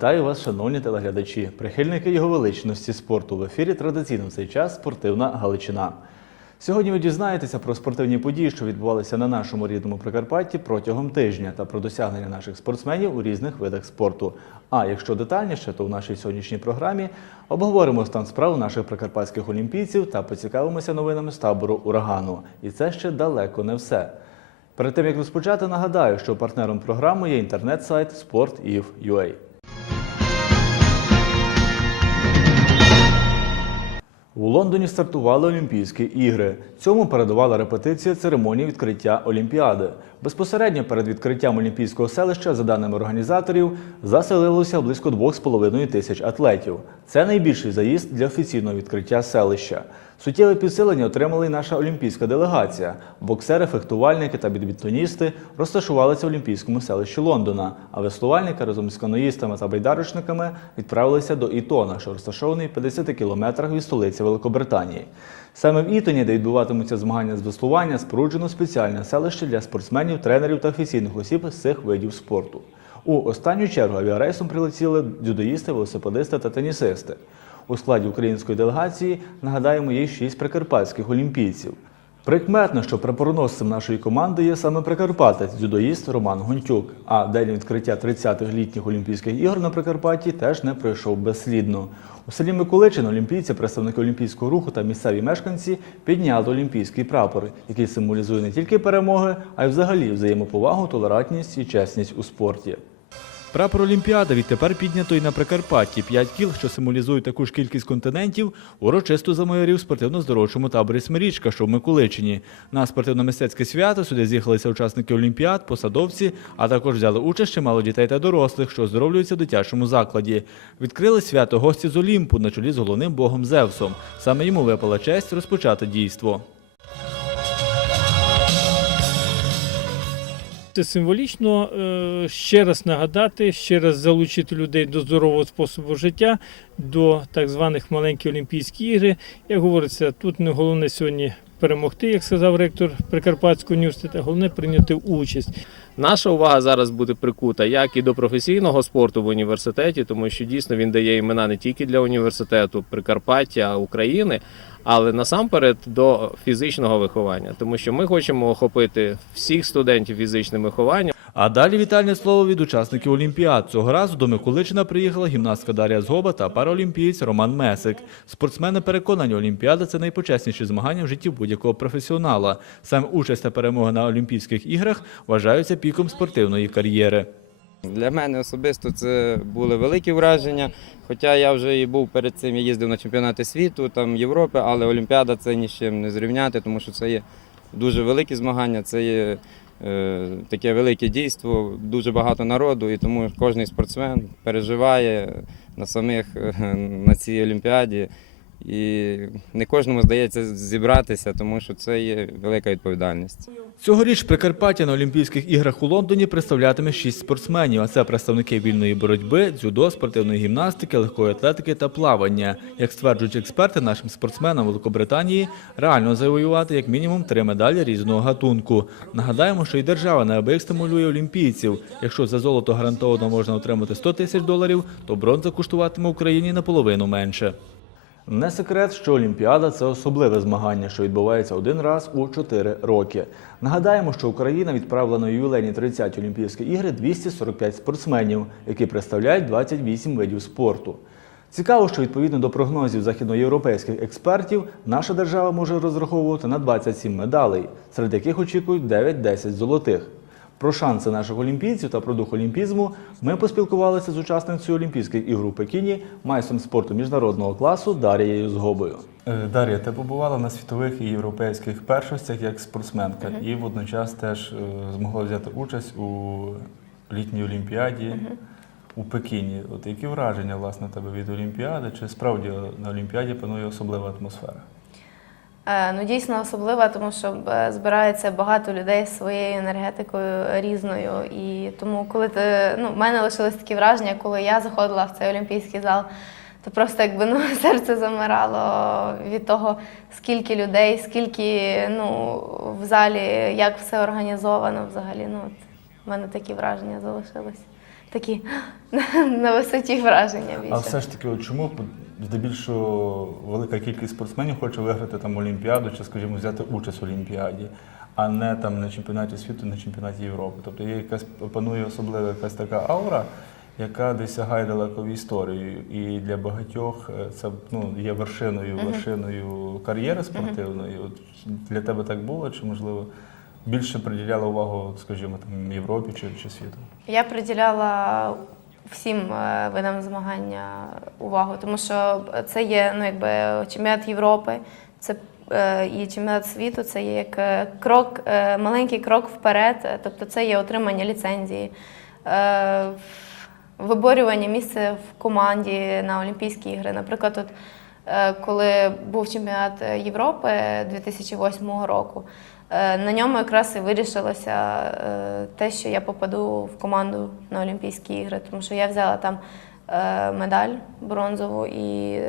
Вітаю вас, шановні телеглядачі, прихильники його величності спорту. В ефірі традиційно в цей час спортивна Галичина. Сьогодні ви дізнаєтеся про спортивні події, що відбувалися на нашому рідному Прикарпатті протягом тижня та про досягнення наших спортсменів у різних видах спорту. А якщо детальніше, то в нашій сьогоднішній програмі обговоримо стан справ наших прикарпатських олімпійців та поцікавимося новинами з табору урагану. І це ще далеко не все. Перед тим як розпочати, нагадаю, що партнером програми є інтернет-сайт Sport.ів.ua. У Лондоні стартували Олімпійські ігри. Цьому передувала репетиція церемонії відкриття Олімпіади. Безпосередньо перед відкриттям Олімпійського селища, за даними організаторів, заселилося близько 2,5 тисяч атлетів. Це найбільший заїзд для офіційного відкриття селища. Суттєве підсилення отримала і наша олімпійська делегація. Боксери, фехтувальники та бідмінтоністи розташувалися в Олімпійському селищі Лондона, а веслувальники разом з каноїстами та байдарочниками відправилися до Ітона, що розташований в 50 кілометрах від столиці Великобританії. Саме в Ітоні, де відбуватимуться змагання з веслування, споруджено спеціальне селище для спортсменів, тренерів та офіційних осіб з цих видів спорту. У останню чергу авіарейсом прилетіли дзюдоїсти, велосипедисти та тенісисти. У складі української делегації нагадаємо є шість прикарпатських олімпійців. Прикметно, що прапороносцем нашої команди є саме прикарпатець, дзюдоїст Роман Гонтюк. А день відкриття 30-х літніх Олімпійських ігор на Прикарпатті теж не пройшов безслідно. У селі Миколичин олімпійці, представники олімпійського руху та місцеві мешканці підняли олімпійський прапор, який символізує не тільки перемоги, а й взагалі взаємоповагу, толерантність і чесність у спорті. Прапор Олімпіади відтепер піднято і на Прикарпатті. П'ять кіл, що символізують таку ж кількість континентів, урочисто замайорів в спортивно-здоровчому таборі Смирічка, що в Миколичині. На спортивно-мистецьке свято сюди з'їхалися учасники Олімпіад, посадовці, а також взяли участь чимало дітей та дорослих, що оздоровлюються в дитячому закладі. Відкрили свято гості з Олімпу на чолі з головним богом Зевсом. Саме йому випала честь розпочати дійство. Це символічно е, ще раз нагадати, ще раз залучити людей до здорового способу життя, до так званих маленьких Олімпійських ігри. Як говориться, тут не головне сьогодні перемогти, як сказав ректор Прикарпатського університету, головне прийняти участь. Наша увага зараз буде прикута як і до професійного спорту в університеті, тому що дійсно він дає імена не тільки для університету Прикарпаття України, але насамперед до фізичного виховання, тому що ми хочемо охопити всіх студентів фізичним вихованням. А далі вітальне слово від учасників Олімпіад. Цього разу до Миколичина приїхала гімнастка Дар'я Згоба та параолімпієць Роман Месик. Спортсмени переконані, Олімпіада це найпочесніші змагання в житті будь-якого професіонала. Саме участь та перемога на Олімпійських іграх вважаються піком спортивної кар'єри. Для мене особисто це були великі враження. Хоча я вже і був перед цим, я їздив на чемпіонати світу, там Європи, але Олімпіада це ні з чим не зрівняти, тому що це є дуже великі змагання, це є таке велике дійство, дуже багато народу, і тому кожен спортсмен переживає на самих е, на цій Олімпіаді. І не кожному здається зібратися, тому що це є велика відповідальність. Цьогоріч Прикарпаття на Олімпійських іграх у Лондоні представлятиме шість спортсменів, а це представники вільної боротьби, дзюдо, спортивної гімнастики, легкої атлетики та плавання. Як стверджують експерти, нашим спортсменам Великобританії реально завоювати як мінімум три медалі різного гатунку. Нагадаємо, що і держава неабияк стимулює олімпійців. Якщо за золото гарантовано можна отримати 100 тисяч доларів, то бронза коштуватиме Україні наполовину менше. Не секрет, що Олімпіада це особливе змагання, що відбувається один раз у 4 роки. Нагадаємо, що Україна відправила на ювілейні 30 Олімпійські ігри 245 спортсменів, які представляють 28 видів спорту. Цікаво, що відповідно до прогнозів західноєвропейських експертів, наша держава може розраховувати на 27 медалей, серед яких очікують 9-10 золотих. Про шанси наших олімпійців та про дух олімпізму ми поспілкувалися з учасницею Олімпійських ігор у Пекіні, майстром спорту міжнародного класу Дарією Згобою. Е, Дар'я, ти побувала на світових і європейських першостях як спортсменка і водночас теж е, змогла взяти участь у літній олімпіаді у Пекіні. От які враження власне тебе від Олімпіади? Чи справді на Олімпіаді панує особлива атмосфера? Е, Ну, дійсно особлива, тому що е, збирається багато людей своєю енергетикою різною. І тому, коли ти ну, в мене лишилось такі враження, коли я заходила в цей олімпійський зал, то просто якби ну, серце замирало від того, скільки людей, скільки ну, в залі, як все організовано взагалі. Ну, от, в мене такі враження залишились. Такі на висоті враження більше. А все ж таки, от чому здебільшого велика кількість спортсменів хоче виграти там Олімпіаду чи, скажімо, взяти участь в Олімпіаді, а не там на чемпіонаті світу, на чемпіонаті Європи. Тобто є якась панує особлива якась така аура, яка десь сягає далеко в історію. І для багатьох е, це ну, є вершиною, вершиною кар'єри спортивної. От для тебе так було, чи можливо більше приділяла увагу, скажімо, там Європі чи, чи світу? Я приділяла всім е, видам змагання увагу, тому що це є ну, якби чемпіонат Європи, це е, і чемпіонат світу, це є як е, крок, маленький крок вперед, тобто це є отримання ліцензії. Виборювання місця в команді на Олімпійські ігри. Наприклад, от, коли був чемпіонат Європи 2008 року, На ньому якраз і вирішилося е, те, що я попаду в команду на Олімпійські ігри, тому що я взяла там е, медаль бронзову, і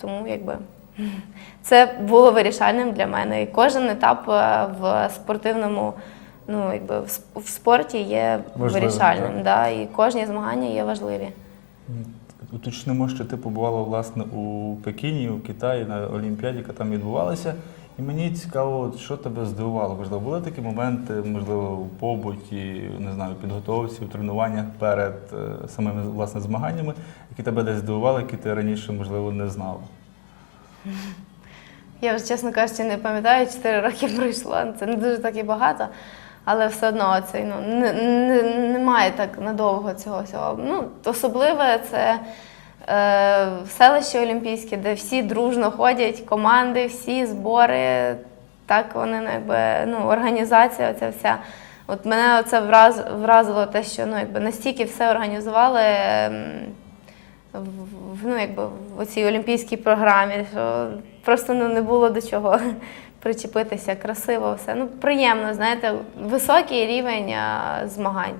тому якби це було вирішальним для мене. І кожен етап е, в спортивному, ну якби в спорті є Важливим, вирішальним. так. Да, і кожні змагання є важливі. Уточнимо, що ти побувала власне у Пекіні, у Китаї на Олімпіаді, яка там відбувалася. І мені цікаво, що тебе здивувало. Можливо, були такі моменти, можливо, у побуті, не знаю, підготовці, у тренуваннях перед е, самими власне змаганнями, які тебе десь здивували, які ти раніше, можливо, не знала. Я вже, чесно кажучи, не пам'ятаю, 4 роки пройшло. Це не дуже так і багато, але все одно це ну, не, не, немає так надовго цього всього. Ну, особливе це селище Олімпійське, де всі дружно ходять, команди, всі збори. Так вони ну, якби, ну, організація оця вся. От мене це враз, вразило те, що ну, якби, настільки все організували. ем, в, в- ну, якби, в цій олімпійській програмі, що просто ну, не було до чого причепитися, красиво все. Ну, приємно, знаєте, високий рівень змагань.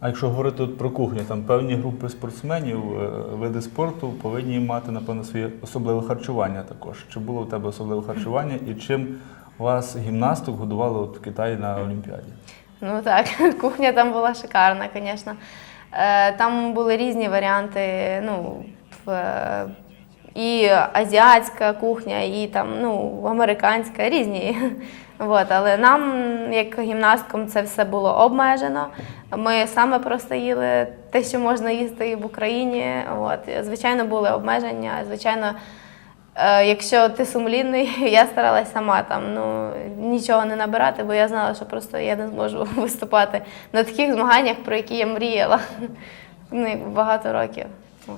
А якщо говорити от про кухню, там певні групи спортсменів, е, види спорту повинні мати, напевно, своє особливе харчування також. Чи було в тебе особливе харчування і чим вас гімнасток годували от в Китаї на Олімпіаді? Ну так, кухня там була шикарна, звісно. Е, Там були різні варіанти. Ну, і азіатська кухня, і там, ну, американська, різні. От, але нам, як гімнасткам, це все було обмежено. Ми саме просто їли те, що можна їсти в Україні. От. Звичайно, були обмеження. Звичайно, Е, Якщо ти сумлінний, я старалась сама там ну нічого не набирати, бо я знала, що просто я не зможу виступати на таких змаганнях, про які я мріяла багато років.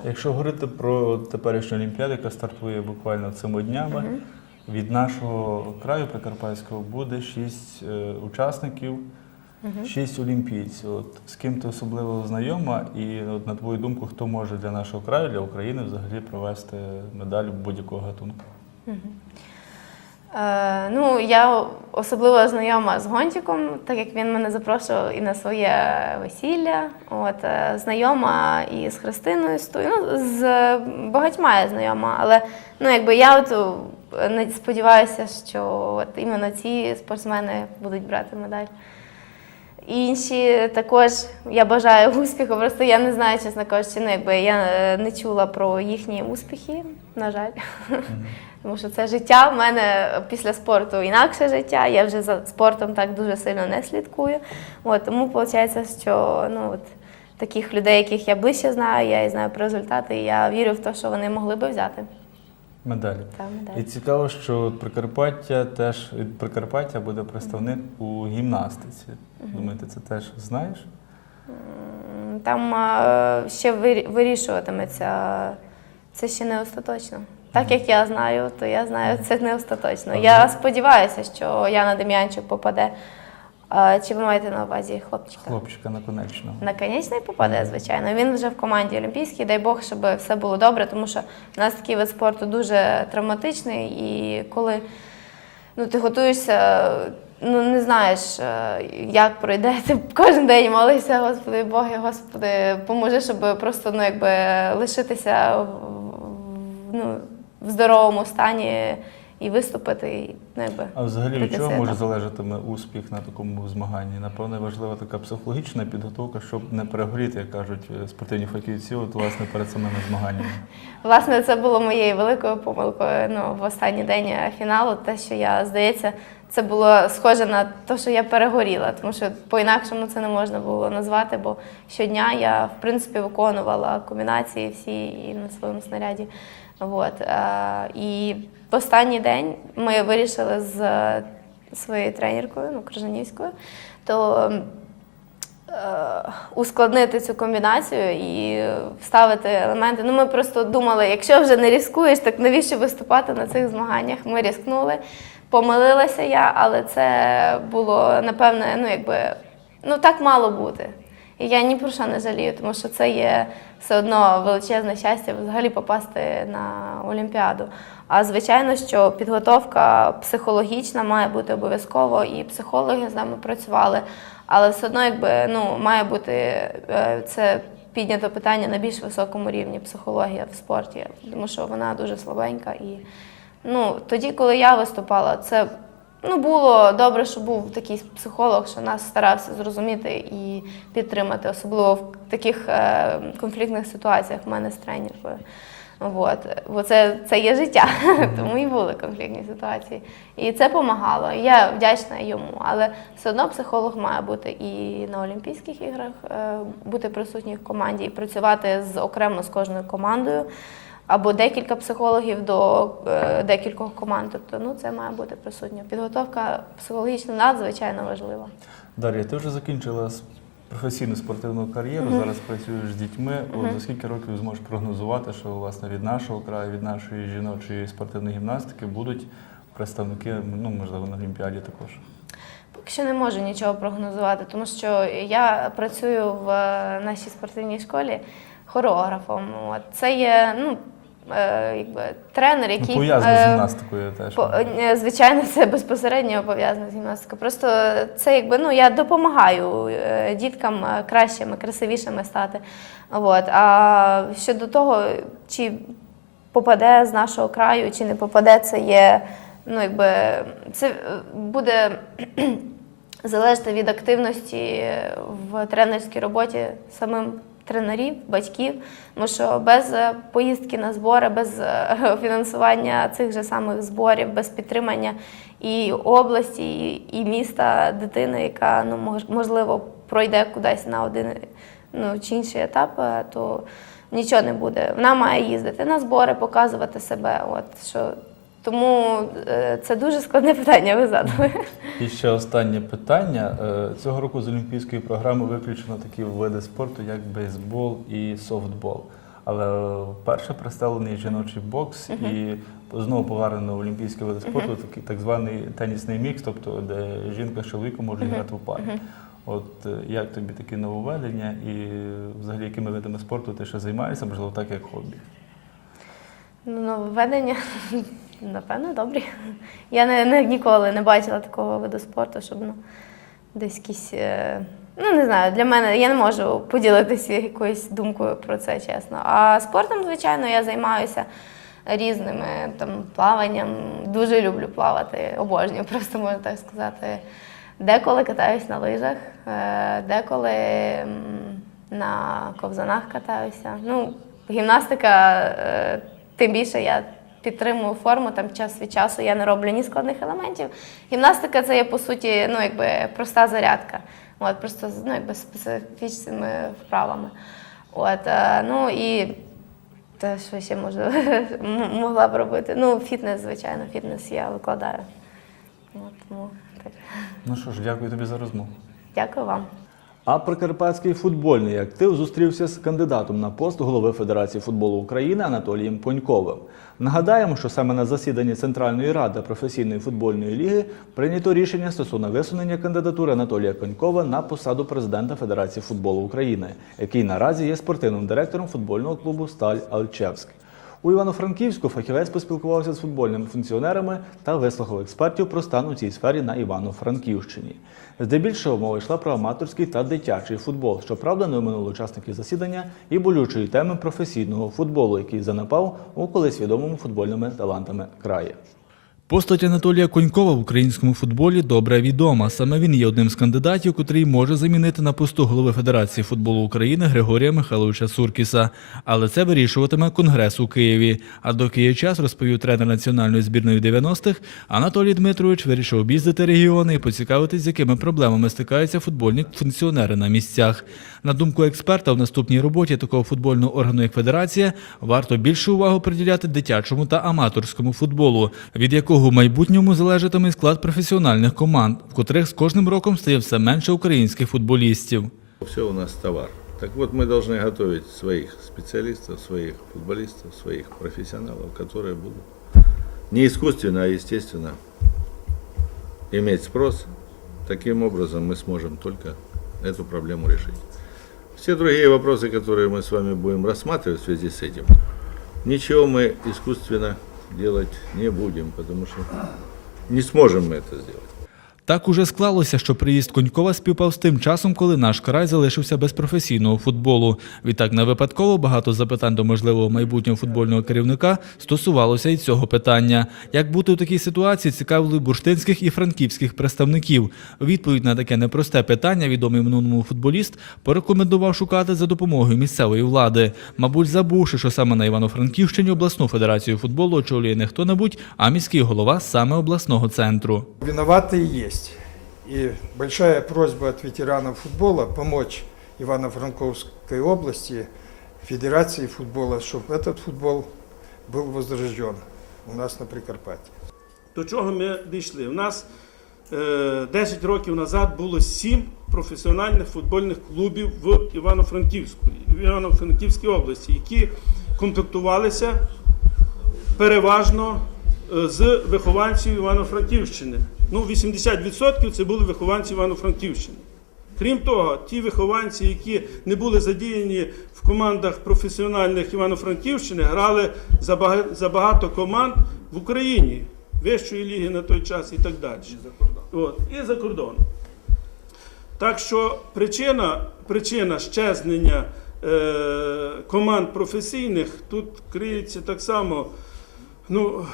Якщо говорити про теперішню Олімпіаду, яка стартує буквально цими днями, від нашого краю Прикарпатського буде шість е, учасників, шість олімпійців. От з ким ти особливо знайома, і от, на твою думку, хто може для нашого краю, для України взагалі провести медаль будь-якого гатунку? Е, ну, я особливо знайома з Гонтіком, так як він мене запрошував і на своє весілля. От, е, знайома і з Христиною Стуй, ну, з багатьма я знайома. Але ну, якби я от, е, не- сподіваюся, що от іменно ці спортсмени будуть брати медаль. Інші також я бажаю успіху, просто я не знаю, чесно кажучи, ну, якби я не чула про їхні успіхи, на жаль. Тому що це життя в мене після спорту інакше життя. Я вже за спортом так дуже сильно не слідкую. От, тому виходить, що ну, от, таких людей, яких я ближче знаю, я і знаю про результати, і я вірю в те, що вони могли би взяти. Медалі. Та, І цікаво, що Прикарпаття теж від Прикарпаття буде представник у гімнастиці. Думаєте, це теж знаєш? Там ще вирішуватиметься, це ще не остаточно. Так як я знаю, то я знаю, це не остаточно. Я сподіваюся, що Яна Дем'янчук попаде. Чи ви маєте на увазі хлопчика? Хлопчика наконечного. Наконечний попаде, звичайно. Він вже в команді Олімпійській. Дай Бог, щоб все було добре, тому що в нас такий вид спорту дуже травматичний, і коли ну, ти готуєшся, ну не знаєш, е, як пройде. Ти кожен день молишся, Господи Боги, Господи, поможи, щоб просто ну, якби, лишитися ну, в здоровому стані і виступити. І, ну, якби, А взагалі від чого може залежатиме успіх на такому змаганні? Напевно, важлива така психологічна підготовка, щоб не перегоріти, як кажуть е, спортивні фахівці, от власне перед самими змаганнями. Власне, це було моєю великою помилкою ну, в останній день фіналу. Те, що я, здається, це було схоже на те, що я перегоріла, тому що по-інакшому це не можна було назвати, бо щодня я, в принципі, виконувала комбінації всі і на своєму снаряді. От. І в останній день ми вирішили з своєю тренеркою, ну, Крижанівською, то е, ускладнити цю комбінацію і вставити елементи. Ну, ми просто думали, якщо вже не ризикуєш, так навіщо виступати на цих змаганнях? Ми ризикнули. Помилилася я, але це було напевне, ну якби ну так мало бути. І я ні про що не жалію, тому що це є все одно величезне щастя взагалі попасти на Олімпіаду. А звичайно, що підготовка психологічна має бути обов'язково, і психологи з нами працювали. Але все одно, якби ну має бути е, це піднято питання на більш високому рівні психологія в спорті, тому що вона дуже слабенька. І ну тоді, коли я виступала, це ну було добре, що був такий психолог, що нас старався зрозуміти і підтримати, особливо в таких е, конфліктних ситуаціях в мене з тренеркою. От. Бо це, це є життя, тому і були конфліктні ситуації. І це допомагало. Я вдячна йому. Але все одно психолог має бути і на Олімпійських іграх, е, бути присутній в команді і працювати з окремо з кожною командою. Або декілька психологів до е, декількох команд. Тобто, ну це має бути присутньо. Підготовка психологічна надзвичайно важлива. Дар'я, ти вже закінчила професійну спортивну кар'єру, зараз працюєш з дітьми. От за скільки років зможеш прогнозувати, що власне від нашого краю, від нашої жіночої спортивної гімнастики будуть представники, ну можливо, на Олімпіаді також. Поки що не можу нічого прогнозувати, тому що я працюю в е, нашій спортивній школі хореографом. Це є ну, якби, тренер, Ну, який. пов'язано з е, гімнастикою теж. По- е, Звичайно, це безпосередньо пов'язано з гімнастикою. Просто це якби ну я допомагаю е, діткам е, кращими, красивішими стати. От. А щодо того, чи попаде з нашого краю, чи не попаде, це є. Ну, якби це е, буде залежати від активності в тренерській роботі самим тренерів, батьків. Тому що без е, поїздки на збори, без е, фінансування цих же самих зборів, без підтримання і області, і, міста дитини, яка ну мож- можливо пройде кудись на один ну, чи інший етап, е, то нічого не буде. Вона має їздити на збори, показувати себе. От що тому е, це дуже складне питання. Ви задали. І ще останнє питання. Е, Цього року з олімпійської програми виключено такі види спорту, як бейсбол і софтбол. Але вперше представлений жіночий бокс і знову повернено олімпійські види спорту, такий так званий тенісний мікс, тобто де жінка з чоловіком можуть грати в парі. От е, як тобі такі нововведення і взагалі якими видами спорту ти ще займаєшся, можливо, так як хобі? Ну, нововведення, напевно, добрі. Я не, не, ніколи не бачила такого виду спорту, щоб ну, десь якісь. е, Ну, не знаю, для мене я не можу поділитися якоюсь думкою про це, чесно. А спортом, звичайно, я займаюся різними там плаванням. Дуже люблю плавати, обожнюю, просто можна так сказати. Деколи катаюсь на лижах, е, деколи на ковзанах катаюся. Ну, гімнастика, е, тим більше я підтримую форму там час від часу. Я не роблю ні складних елементів. Гімнастика це є по суті ну, якби проста зарядка. От, просто ну, якби специфічними вправами. От, е, ну і те, що ще можу, могла б робити. Ну, фітнес, звичайно, фітнес я викладаю. От, тому так. Ну що ж, дякую тобі за розмову. Дякую вам. А прикарпатський футбольний актив зустрівся з кандидатом на пост голови Федерації футболу України Анатолієм Поньковим. Нагадаємо, що саме на засіданні Центральної ради професійної футбольної ліги прийнято рішення стосовно висунення кандидатури Анатолія Конькова на посаду президента Федерації футболу України, який наразі є спортивним директором футбольного клубу Сталь Алчевськ. У Івано-Франківську фахівець поспілкувався з футбольними функціонерами та вислухав експертів про стан у цій сфері на Івано-Франківщині. Здебільшого мова йшла про аматорський та дитячий футбол. Щоправда, не оминули учасники засідання і болючої теми професійного футболу, який занапав у колись відомому футбольними талантами краї. Постать Анатолія Конькова в українському футболі добре відома. Саме він є одним з кандидатів, котрий може замінити на посту голови Федерації футболу України Григорія Михайловича Суркіса. Але це вирішуватиме конгрес у Києві. А доки є час, розповів тренер національної збірної 90-х, Анатолій Дмитрович вирішив об'їздити регіони і поцікавитись, з якими проблемами стикаються футбольні функціонери на місцях. На думку експерта, в наступній роботі такого футбольного органу, як федерація, варто більше увагу приділяти дитячому та аматорському футболу, від якого в майбутньому залежатиме і склад професіональних команд, в котрих з кожним роком стає все менше українських футболістів. Все у нас товар. Так вот, мы должны готовить своих специалистов, своих футболистов, своих профессионалов, которые будут не искусственно, а естественно иметь спрос. Таким образом мы сможем только эту проблему решить. Все другие вопросы, которые мы с вами будем рассматривать в связи с этим, ничего мы искусственно делать не будем, потому что не сможем мы это сделать. Так уже склалося, що приїзд Конькова співпав з тим часом, коли наш край залишився без професійного футболу. Відтак не випадково багато запитань до можливого майбутнього футбольного керівника стосувалося і цього питання. Як бути у такій ситуації, цікавили бурштинських і франківських представників. Відповідь на таке непросте питання відомий минулому футболіст порекомендував шукати за допомогою місцевої влади. Мабуть, забувши, що саме на Івано-Франківщині обласну федерацію футболу очолює не хто-небудь, а міський голова саме обласного центру. Виноватые есть. И большая просьба от ветеранов футбола помочь Ивано-Франковской области, Федерации футбола, чтобы этот футбол был возрожден у нас на Прикарпатье. До чого ми дійшли? У нас е, 10 років назад було 7 професіональних футбольних клубів в Івано-Франківську, в Івано-Франківській області, які комплектувалися переважно е, з вихованців Івано-Франківщини. Ну, 80% це були вихованці Івано-Франківщини. Крім того, ті вихованці, які не були задіяні в командах професіональних Івано-Франківщини, грали за багато команд в Україні, вищої ліги на той час і так далі. От, і за кордоном. Так що причина, причина щезнення е, команд професійних тут криється так само ну,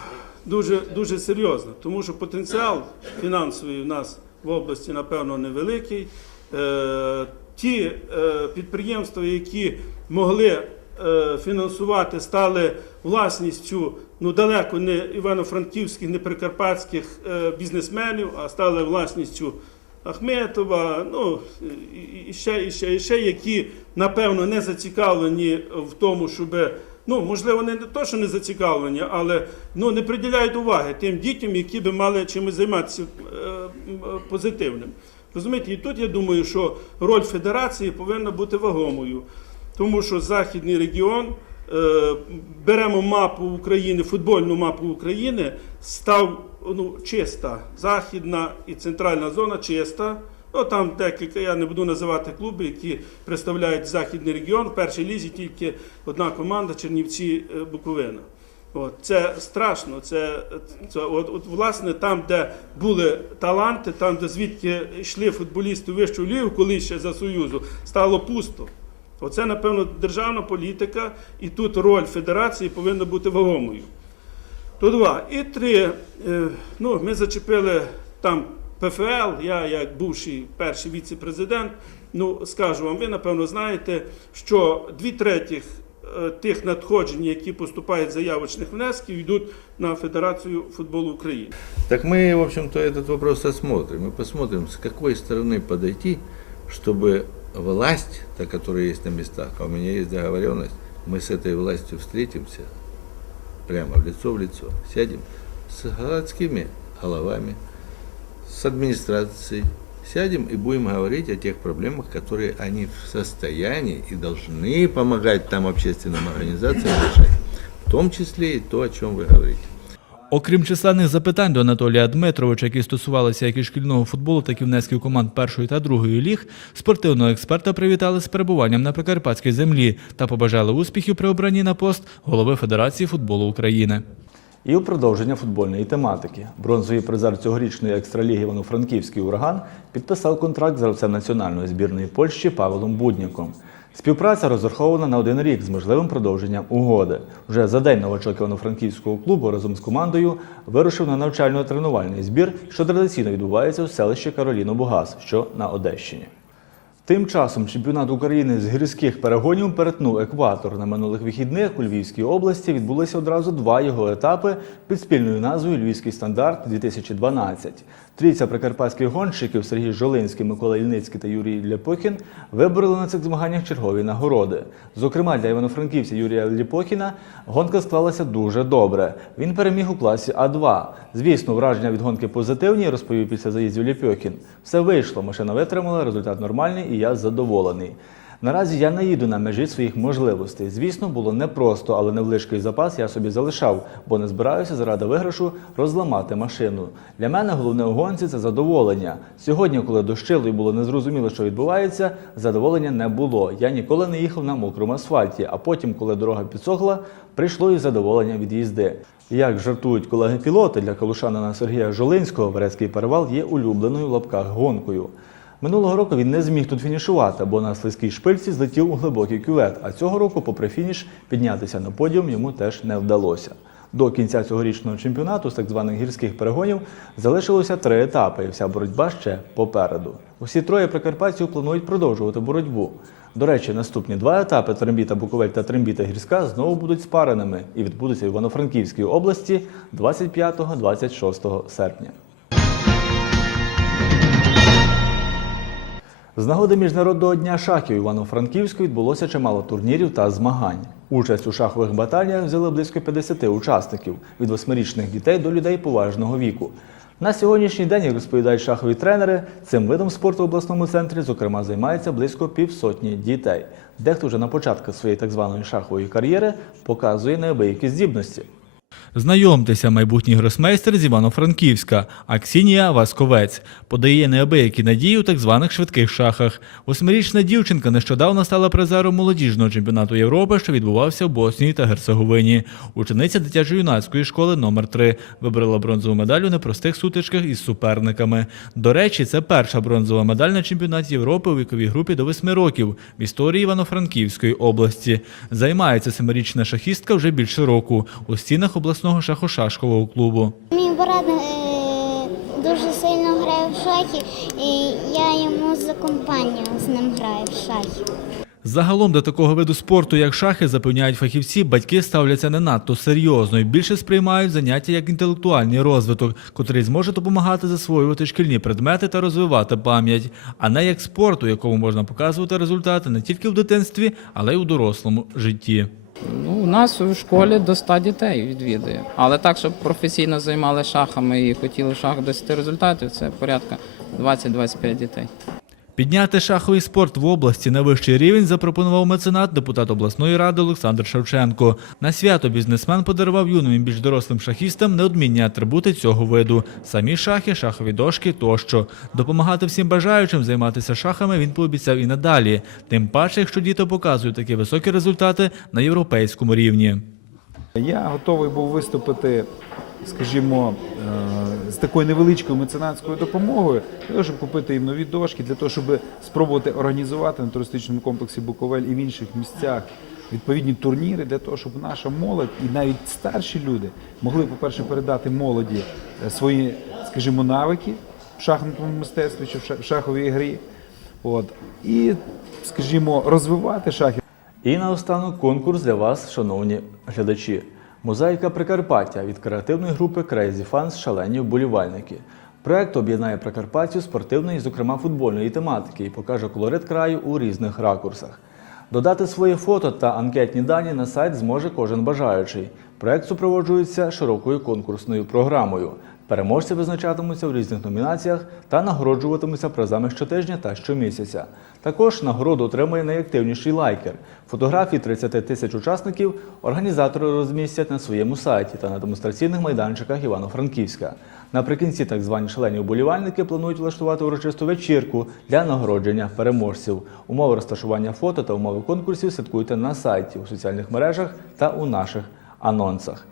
дуже, дуже серйозно, тому що потенціал фінансовий в нас в області, напевно, невеликий. Е, ті е, підприємства, які могли е, фінансувати, стали власністю ну, далеко не івано-франківських, не прикарпатських бізнесменів, а стали власністю Ахметова, ну і- ще, і ще, і ще, які напевно не зацікавлені в тому, щоб ну можливо не то, що не зацікавлені, але ну не приділяють уваги тим дітям, які би мали чимось займатися е, е, позитивним. Розумієте, і тут я думаю, що роль федерації повинна бути вагомою, тому що західний регіон. е, Беремо мапу України, футбольну мапу України, став ну, чиста. Західна і центральна зона чиста. Ну, там декілька, я не буду називати клуби, які представляють західний регіон. В першій лізі тільки одна команда Чернівці е, Буковина. От, це страшно. Це, це от, от, власне там, де були таланти, там, де звідки йшли футболісти вищу лігу, коли ще за Союзу, стало пусто. Оце, напевно, державна політика, і тут роль федерації повинна бути вагомою. То два. І три. е, Ну, ми зачепили там ПФЛ, я як бувший перший віце-президент. Ну, скажу вам, ви напевно знаєте, що дві третіх е, тих надходжень, які поступають з заявочних внесків, йдуть на Федерацію футболу України. Так мы, в общем-то, этот вопрос осмотрим и посмотрим, с какой стороны подойти, чтобы власть, та, которая есть на местах, а у меня есть договоренность, мы с этой властью встретимся прямо в лицо в лицо, сядем с городскими головами, с администрацией, сядем и будем говорить о тех проблемах, которые они в состоянии и должны помогать там общественным организациям решать, в том числе и то, о чем вы говорите. Окрім численних запитань до Анатолія Дмитровича, які стосувалися як і шкільного футболу, так і внесків команд першої та другої ліг, спортивного експерта привітали з перебуванням на прикарпатській землі та побажали успіхів при обранні на пост голови Федерації футболу України. І у продовження футбольної тематики. Бронзовий призер цьогорічної екстраліги Івано-Франківський ураган підписав контракт з гравцем національної збірної Польщі Павлом Будняком. Співпраця розрахована на один рік з можливим продовженням угоди. Вже за день новачок Івано-Франківського клубу разом з командою вирушив на навчально-тренувальний збір, що традиційно відбувається у селищі Кароліно Бугас, що на Одещині. Тим часом чемпіонат України з гірських перегонів перетнув екватор. На минулих вихідних у Львівській області відбулися одразу два його етапи під спільною назвою Львівський стандарт 2012. Трійця прикарпатських гонщиків Сергій Жолинський, Микола Ільницький та Юрій Ляпохін вибороли на цих змаганнях чергові нагороди. Зокрема, для івано-франківця Юрія Ляпохіна гонка склалася дуже добре. Він переміг у класі А2. Звісно, враження від гонки позитивні, розповів після заїздів Ляпьохін. Все вийшло, машина витримала, результат нормальний і я задоволений. Наразі я не їду на межі своїх можливостей. Звісно, було непросто, але невеличкий запас я собі залишав, бо не збираюся заради виграшу розламати машину. Для мене головне у гонці це задоволення. Сьогодні, коли дощило і було незрозуміло, що відбувається, задоволення не було. Я ніколи не їхав на мокрому асфальті, а потім, коли дорога підсохла, прийшло і задоволення від їзди. Як жартують колеги-пілоти для калушанина Сергія Жолинського, Верецький перевал є улюбленою в лапках гонкою. Минулого року він не зміг тут фінішувати, бо на слизькій шпильці злетів у глибокий кювет. А цього року, попри фініш, піднятися на подіум йому теж не вдалося. До кінця цьогорічного чемпіонату з так званих гірських перегонів залишилося три етапи, і вся боротьба ще попереду. Усі троє прикарпатців планують продовжувати боротьбу. До речі, наступні два етапи Трембіта Буковель та Трембіта Гірська знову будуть спареними і відбудуться в Івано-Франківській області 25-26 серпня. З нагоди Міжнародного дня шахів Івано-Франківську відбулося чимало турнірів та змагань. Участь у шахових баталіях взяли близько 50 учасників від восьмирічних дітей до людей поважного віку. На сьогоднішній день, як розповідають шахові тренери, цим видом спорту в обласному центрі, зокрема, займається близько півсотні дітей. Дехто вже на початку своєї так званої шахової кар'єри показує неабиякі здібності. Знайомтеся, майбутній гросмейстер з Івано-Франківська Аксінія Васковець подає неабиякі надії у так званих швидких шахах. Восьмирічна дівчинка нещодавно стала призером молодіжного чемпіонату Європи, що відбувався в Боснії та Герцеговині. Учениця дитячо-юнацької школи номер 3 вибрала бронзову медаль у непростих сутичках із суперниками. До речі, це перша бронзова медаль на чемпіонаті Європи у віковій групі до 8 років в історії Івано-Франківської області. Займається семирічна шахістка вже більше року у стінах обласного шахошашкового клубу. Мій брат е, дуже сильно грає в шахи, і я йому за компанію з ним граю в шахи. Загалом до такого виду спорту, як шахи, запевняють фахівці, батьки ставляться не надто серйозно і більше сприймають заняття як інтелектуальний розвиток, котрий зможе допомагати засвоювати шкільні предмети та розвивати пам'ять, а не як спорт, у якому можна показувати результати не тільки в дитинстві, але й у дорослому житті. Ну, у нас у школі до 100 дітей відвідує. Але так, щоб професійно займалися шахами і хотіли шах досягти результатів, це порядка 20-25 дітей. Підняти шаховий спорт в області на вищий рівень запропонував меценат депутат обласної ради Олександр Шевченко. На свято бізнесмен подарував юним і більш дорослим шахістам неодмінні атрибути цього виду: самі шахи, шахові дошки тощо. Допомагати всім бажаючим займатися шахами він пообіцяв і надалі. Тим паче, якщо діти показують такі високі результати на європейському рівні. Я готовий був виступити, скажімо, е, з такою невеличкою меценатською допомогою, для того, щоб купити їм нові дошки, для того, щоб спробувати організувати на туристичному комплексі Буковель і в інших місцях відповідні турніри, для того, щоб наша молодь і навіть старші люди могли, по-перше, передати молоді е, свої, скажімо, навики в шахматному мистецтві чи в ша- в шаховій грі. От, і, скажімо, розвивати шахи. І наостанок конкурс для вас, шановні глядачі. Мозаїка Прикарпаття від креативної групи Crazy Fans Шалені вболівальники. Проект об'єднає Прикарпаттю спортивної, зокрема футбольної тематики, і покаже колорит краю у різних ракурсах. Додати своє фото та анкетні дані на сайт зможе кожен бажаючий. Проект супроводжується широкою конкурсною програмою. Переможці визначатимуться в різних номінаціях та нагороджуватимуться призами щотижня та щомісяця. Також нагороду отримає найактивніший лайкер. Фотографії 30 тисяч учасників організатори розмістять на своєму сайті та на демонстраційних майданчиках Івано-Франківська. Наприкінці так звані шалені вболівальники планують влаштувати урочисту вечірку для нагородження переможців. Умови розташування фото та умови конкурсів слідкуйте на сайті, у соціальних мережах та у наших анонсах.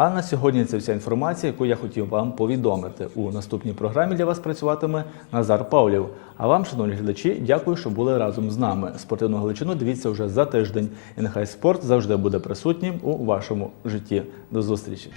А на сьогодні це вся інформація, яку я хотів вам повідомити. У наступній програмі для вас працюватиме Назар Павлів. А вам, шановні глядачі, дякую, що були разом з нами. Спортивну Галичину дивіться вже за тиждень. І нехай спорт завжди буде присутнім у вашому житті. До зустрічі!